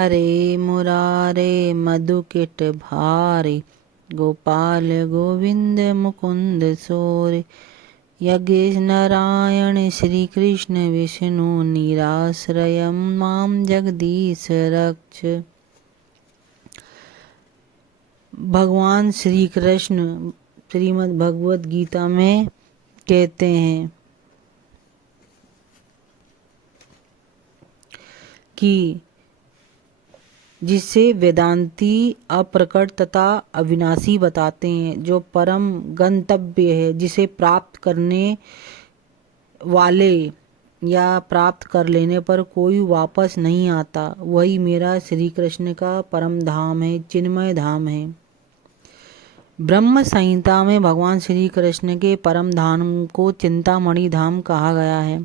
हरे मुरारे मधुकिट भारे, गोपाल गोविंद मुकुंद सोरे। यज्ञेश नारायण श्री कृष्ण विष्णु, निराश्रयं मां जगदीश रक्ष। भगवान श्री कृष्ण श्रीमद् भगवत गीता में कहते हैं कि जिसे वेदांती अप्रकट तथा अविनाशी बताते हैं, जो परम गंतव्य है, जिसे प्राप्त करने वाले या प्राप्त कर लेने पर कोई वापस नहीं आता, वही मेरा श्री कृष्ण का परम धाम है, चिन्मय धाम है। ब्रह्म संहिता में भगवान श्री कृष्ण के परम धाम को चिंतामणि धाम कहा गया है।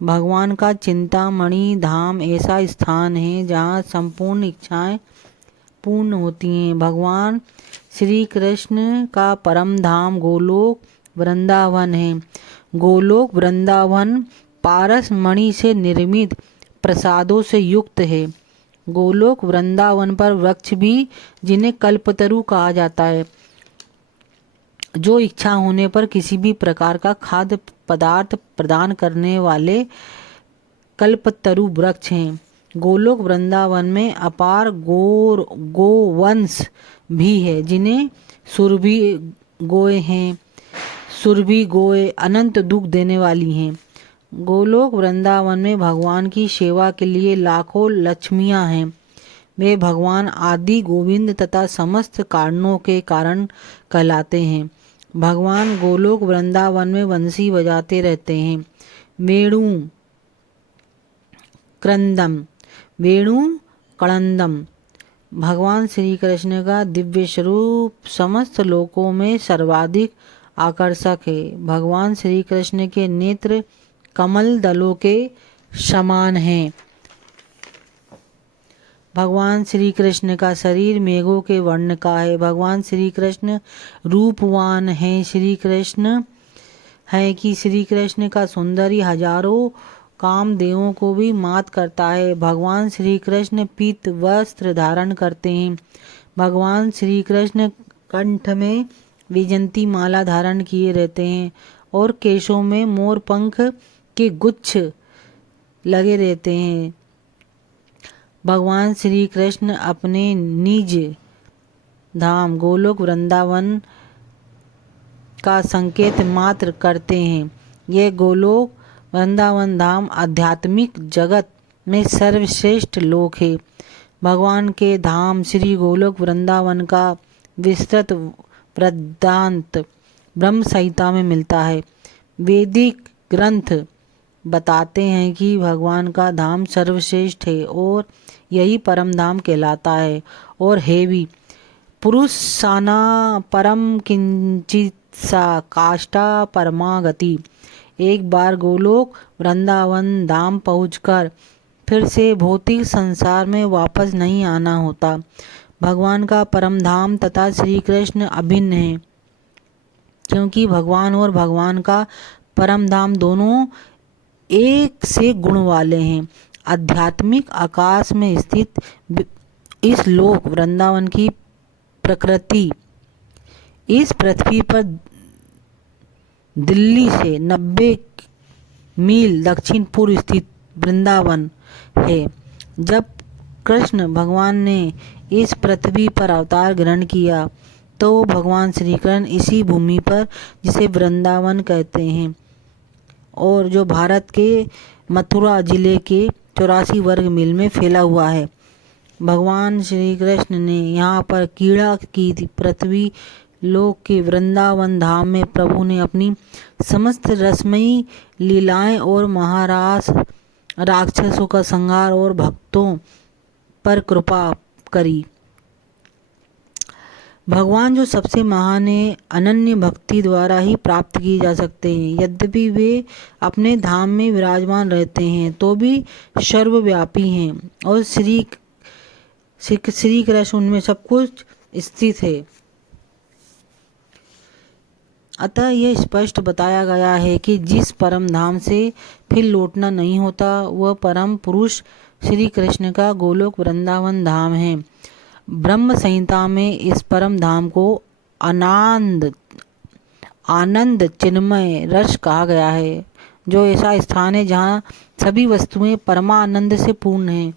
भगवान का चिंतामणि धाम ऐसा स्थान है जहाँ संपूर्ण इच्छाएं पूर्ण होती हैं। भगवान श्री कृष्ण का परम धाम गोलोक वृंदावन है। गोलोक वृंदावन पारस मणि से निर्मित प्रसादों से युक्त है। गोलोक वृंदावन पर वृक्ष भी, जिन्हें कल्पतरु कहा जाता है, जो इच्छा होने पर किसी भी प्रकार का खाद्य पदार्थ प्रदान करने वाले कल्पतरु वृक्ष हैं। गोलोक वृंदावन में अपार गोवंश भी है, जिन्हें सुरभि गोए हैं। सुरभि गोए अनंत दुख देने वाली हैं। गोलोक वृंदावन में भगवान की सेवा के लिए लाखों लक्ष्मियां हैं। वे भगवान आदि गोविंद तथा समस्त कारणों के कारण कहलाते हैं। भगवान गोलोक वृंदावन में बंसी बजाते रहते हैं। वेणु कड़ंदम भगवान श्री कृष्ण का दिव्य स्वरूप समस्त लोकों में सर्वाधिक आकर्षक है। भगवान श्री कृष्ण के नेत्र कमल दलों के समान हैं। भगवान श्री कृष्ण का शरीर मेघों के वर्ण का है। भगवान श्री कृष्ण रूपवान है। श्री कृष्ण है कि श्री कृष्ण का सौंदर्य हजारों कामदेवों को भी मात करता है। भगवान श्री कृष्ण पीत वस्त्र धारण करते हैं। भगवान श्री कृष्ण कंठ में वैजंती माला धारण किए रहते हैं और केशों में मोर पंख के गुच्छ लगे रहते हैं। भगवान श्री कृष्ण अपने निज धाम गोलोक वृंदावन का संकेत मात्र करते हैं। यह गोलोक वृंदावन धाम आध्यात्मिक जगत में सर्वश्रेष्ठ लोक है। भगवान के धाम श्री गोलोक वृंदावन का विस्तृत वृत्तांत ब्रह्म संहिता में मिलता है। वैदिक ग्रंथ बताते हैं कि भगवान का धाम सर्वश्रेष्ठ है और यही परम धाम कहलाता है और है भी। पुरुष साना परम किंचित सा काष्ठा परमागति। एक बार गोलोक वृंदावन धाम पहुंचकर फिर से भौतिक संसार में वापस नहीं आना होता। भगवान का परम धाम तथा श्री कृष्ण अभिन्न है, क्योंकि भगवान और भगवान का परम धाम दोनों एक से गुण वाले हैं। आध्यात्मिक आकाश में स्थित इस लोक वृंदावन की प्रकृति इस पृथ्वी पर दिल्ली से 90 मील दक्षिण पूर्व स्थित वृंदावन है। जब कृष्ण भगवान ने इस पृथ्वी पर अवतार ग्रहण किया तो भगवान श्री कृष्ण इसी भूमि पर, जिसे वृंदावन कहते हैं और जो भारत के मथुरा जिले के 84 वर्ग मील में फैला हुआ है, भगवान श्री कृष्ण ने यहाँ पर कीड़ा की पृथ्वी लोक के वृंदावन धाम में प्रभु ने अपनी समस्त रसमयी लीलाएं और महारास राक्षसों का संहार और भक्तों पर कृपा करी। भगवान जो सबसे महान है, अनन्य भक्ति द्वारा ही प्राप्त किए जा सकते हैं। यद्यपि वे अपने धाम में विराजमान रहते हैं तो भी सर्वव्यापी हैं और श्री कृष्ण उनमें सब कुछ स्थित है। अतः यह स्पष्ट बताया गया है कि जिस परम धाम से फिर लौटना नहीं होता वह परम पुरुष श्री कृष्ण का गोलोक वृंदावन धाम है। ब्रह्म संहिता में इस परम धाम को आनंद चिन्मय रस कहा गया है, जो ऐसा स्थान है जहाँ सभी वस्तुएं परमानंद से पूर्ण हैं।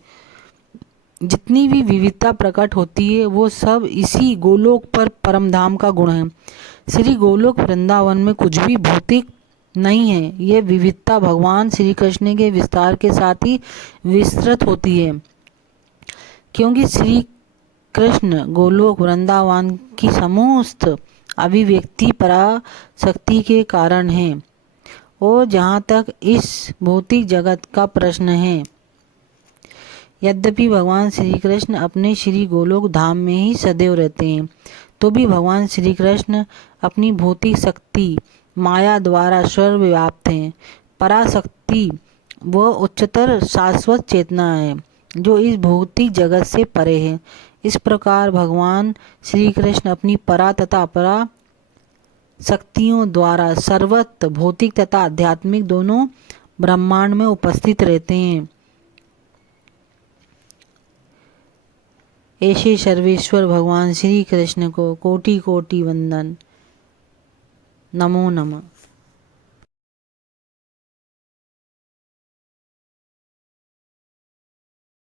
जितनी भी विविधता प्रकट होती है वो सब इसी गोलोक पर परमधाम का गुण है। श्री गोलोक वृंदावन में कुछ भी भौतिक नहीं है। यह विविधता भगवान श्री कृष्ण के विस्तार के साथ ही विस्तृत होती है, क्योंकि श्री कृष्ण गोलोक वृंदावन की समस्त अभिव्यक्ति पराशक्ति के कारण है। और जहाँ तक इस भौतिक जगत का प्रश्न है, यद्यपि भगवान श्री कृष्ण अपने श्री गोलोक धाम में ही सदैव रहते हैं, तो भी भगवान श्री कृष्ण अपनी भौतिक शक्ति माया द्वारा सर्वव्याप्त हैं। पराशक्ति वह उच्चतर शाश्वत चेतना है जो इस भौतिक जगत से परे है। इस प्रकार भगवान श्री कृष्ण अपनी परा तथा अपरा शक्तियों द्वारा सर्वत्र भौतिक तथा आध्यात्मिक दोनों ब्रह्मांड में उपस्थित रहते हैं। ऐसे सर्वेश्वर भगवान श्री कृष्ण को कोटि कोटि वंदन। नमो नमः।